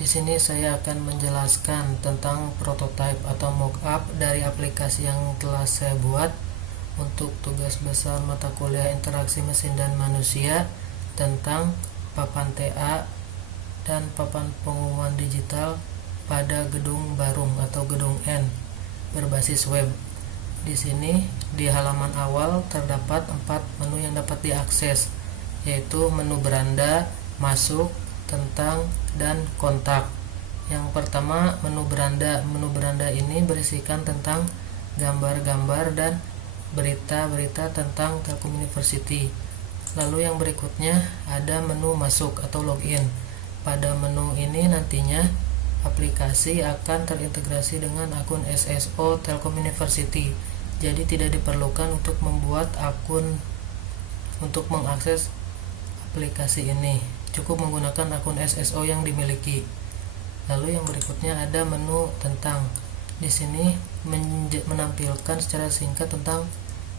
Di sini saya akan menjelaskan tentang prototype atau mockup dari aplikasi yang telah saya buat untuk tugas besar mata kuliah interaksi mesin dan manusia tentang papan TA dan papan pengumuman digital pada gedung Barum atau gedung N berbasis web. Di sini di halaman awal terdapat 4 menu yang dapat diakses, yaitu menu beranda, masuk, tentang, dan kontak. Yang pertama, menu beranda. Menu beranda ini berisikan tentang gambar-gambar dan berita-berita tentang Telkom University. Lalu yang berikutnya ada menu masuk atau login. Pada menu ini nantinya aplikasi akan terintegrasi dengan akun SSO Telkom University. Jadi tidak diperlukan untuk membuat akun untuk mengakses aplikasi ini. Cukup menggunakan akun SSO yang dimiliki. Lalu yang berikutnya ada menu tentang. Di sini menampilkan secara singkat tentang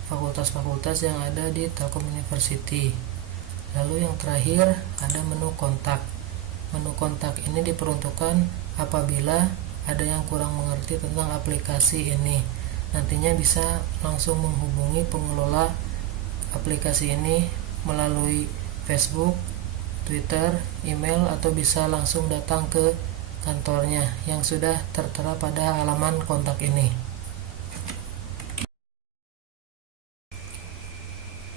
fakultas-fakultas yang ada di Telkom University. Lalu yang terakhir ada menu kontak. Menu kontak ini diperuntukkan apabila ada yang kurang mengerti tentang aplikasi ini. Nantinya bisa langsung menghubungi pengelola aplikasi ini melalui Facebook, Twitter, email, atau bisa langsung datang ke kantornya yang sudah tertera pada halaman kontak ini.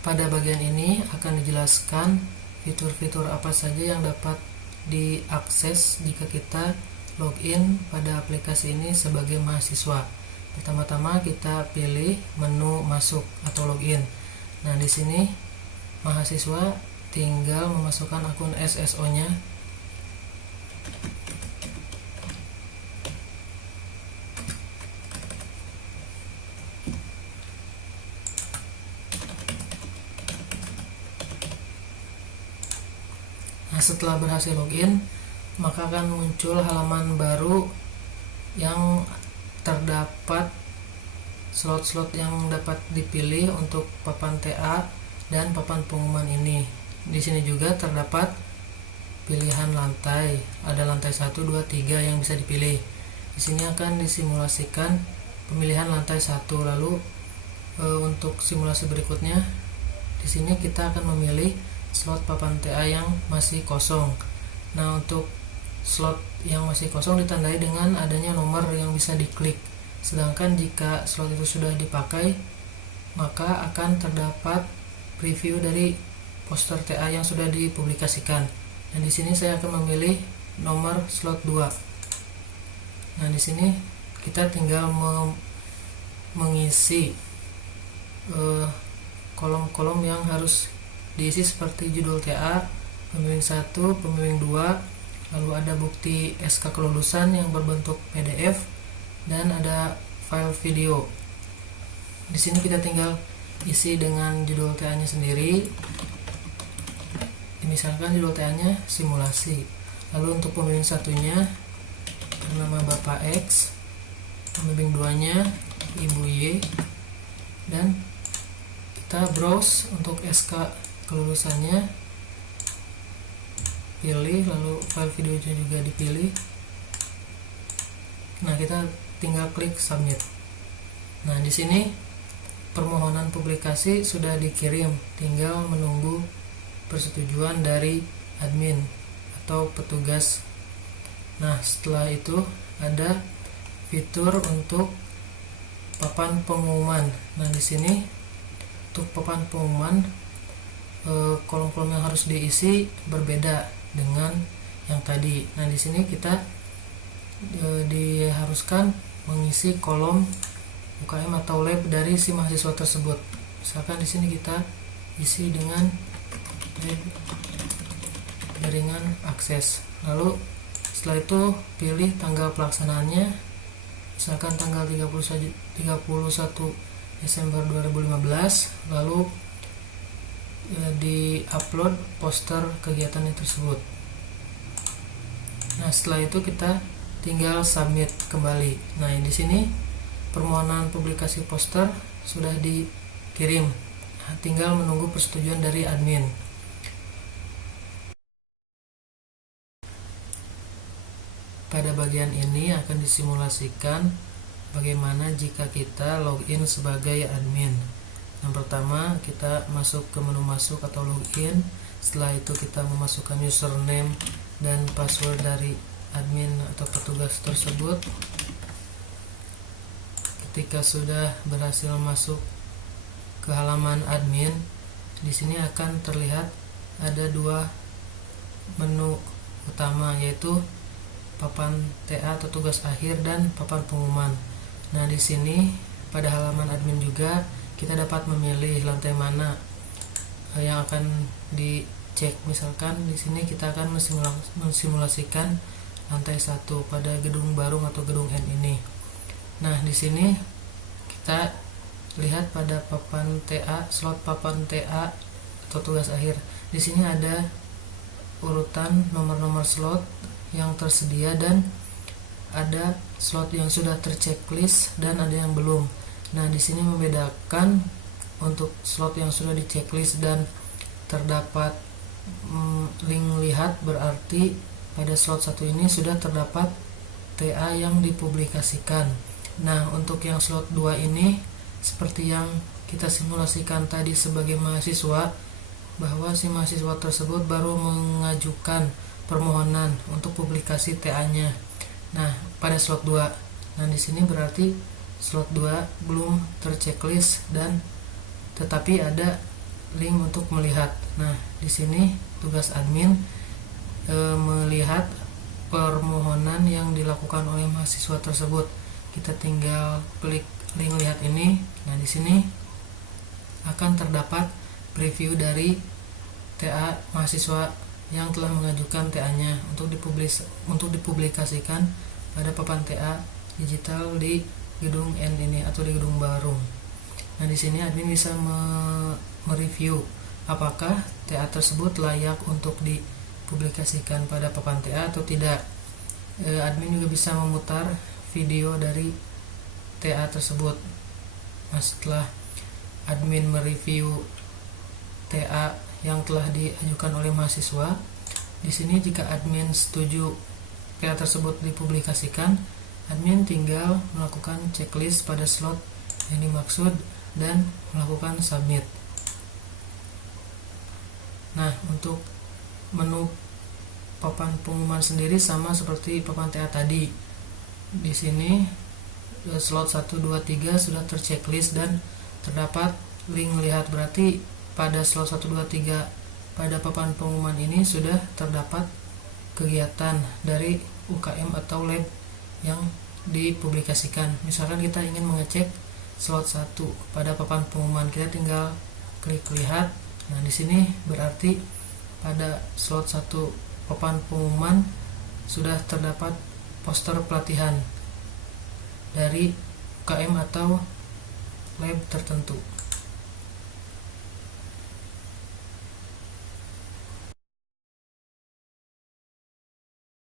Pada bagian ini akan dijelaskan fitur-fitur apa saja yang dapat diakses jika kita login pada aplikasi ini sebagai mahasiswa. Pertama-tama kita pilih menu masuk atau login. Nah, di sini mahasiswa tinggal memasukkan akun SSO-nya. Nah, setelah berhasil login, maka akan muncul halaman baru yang terdapat slot-slot yang dapat dipilih untuk papan TA dan papan pengumuman ini. Di sini juga terdapat pilihan lantai. Ada lantai 1, 2, 3 yang bisa dipilih. Di sini akan disimulasikan pemilihan lantai 1. Lalu untuk simulasi berikutnya, di sini kita akan memilih slot papan TA yang masih kosong. Nah, untuk slot yang masih kosong ditandai dengan adanya nomor yang bisa diklik. Sedangkan jika slot itu sudah dipakai, maka akan terdapat preview dari poster TA yang sudah dipublikasikan. Dan di sini saya akan memilih nomor slot 2. Nah, di sini kita tinggal mengisi kolom-kolom yang harus diisi seperti judul TA, pembimbing 1, pembimbing 2, lalu ada bukti SK kelulusan yang berbentuk PDF, dan ada file video. Di sini kita tinggal isi dengan judul TA-nya sendiri. Misalkan judul TA-nya simulasi. Lalu untuk pembimbing 1-nya bernama Bapak X, pembimbing 2-nya Ibu Y, dan kita browse untuk SK kelulusannya, pilih, lalu file videonya juga dipilih. Nah, kita tinggal klik submit. Nah, di sini permohonan publikasi sudah dikirim, tinggal menunggu persetujuan dari admin atau petugas. Nah, setelah itu ada fitur untuk papan pengumuman. Nah, di sini untuk papan pengumuman kolom-kolom yang harus diisi berbeda dengan yang tadi. Nah, di sini kita diharuskan mengisi kolom UKM atau lab dari si mahasiswa tersebut. Misalkan di sini kita isi dengan jaringan akses. Lalu setelah itu pilih tanggal pelaksanaannya. Misalkan tanggal 31 Desember 2015, lalu di-upload poster kegiatan tersebut. Nah, setelah itu kita tinggal submit kembali. Nah, di sini permohonan publikasi poster sudah dikirim. Nah, tinggal menunggu persetujuan dari admin. Pada bagian ini akan disimulasikan bagaimana jika kita login sebagai admin. Yang pertama, kita masuk ke menu masuk atau login. Setelah itu kita memasukkan username dan password dari admin atau petugas tersebut. Ketika sudah berhasil masuk ke halaman admin, di sini akan terlihat ada dua menu utama, yaitu papan TA atau tugas akhir dan papan pengumuman. Nah, di sini pada halaman admin juga kita dapat memilih lantai mana yang akan dicek. Misalkan di sini kita akan mensimulasikan lantai 1 pada gedung Barung atau gedung N ini. Nah, di sini kita lihat pada papan TA, slot papan TA atau tugas akhir. Di sini ada urutan nomor-nomor slot yang tersedia dan ada slot yang sudah terchecklist dan ada yang belum. Nah, di sini membedakan untuk slot yang sudah dicecklist dan terdapat link lihat, berarti pada slot 1 ini sudah terdapat TA yang dipublikasikan. Nah, untuk yang slot 2 ini seperti yang kita simulasikan tadi sebagai mahasiswa, bahwa si mahasiswa tersebut baru mengajukan permohonan untuk publikasi TA-nya. Nah, pada slot 2. Nah, di sini berarti slot 2 belum terchecklist dan tetapi ada link untuk melihat. Nah, di sini tugas admin melihat permohonan yang dilakukan oleh mahasiswa tersebut. Kita tinggal klik link lihat ini. Nah, di sini akan terdapat preview dari TA mahasiswa yang telah mengajukan TA-nya untuk dipublikasikan pada papan TA digital di gedung N ini atau di gedung Barung. Nah, di sini admin bisa mereview apakah TA tersebut layak untuk dipublikasikan pada papan TA atau tidak. Admin juga bisa memutar video dari TA tersebut. Nah, setelah admin mereview TA yang telah diajukan oleh mahasiswa, di sini jika admin setuju TA tersebut dipublikasikan, admin tinggal melakukan checklist pada slot yang dimaksud dan melakukan submit. Nah, untuk menu papan pengumuman sendiri sama seperti papan TA tadi. Di sini slot 1, 2, 3 sudah terchecklist dan terdapat link lihat, berarti pada slot 1, 2, 3 pada papan pengumuman ini sudah terdapat kegiatan dari UKM atau lab yang dipublikasikan. Misalkan kita ingin mengecek slot 1 pada papan pengumuman, kita tinggal klik lihat. Nah, di sini berarti pada slot 1 papan pengumuman sudah terdapat poster pelatihan dari UKM atau lab tertentu.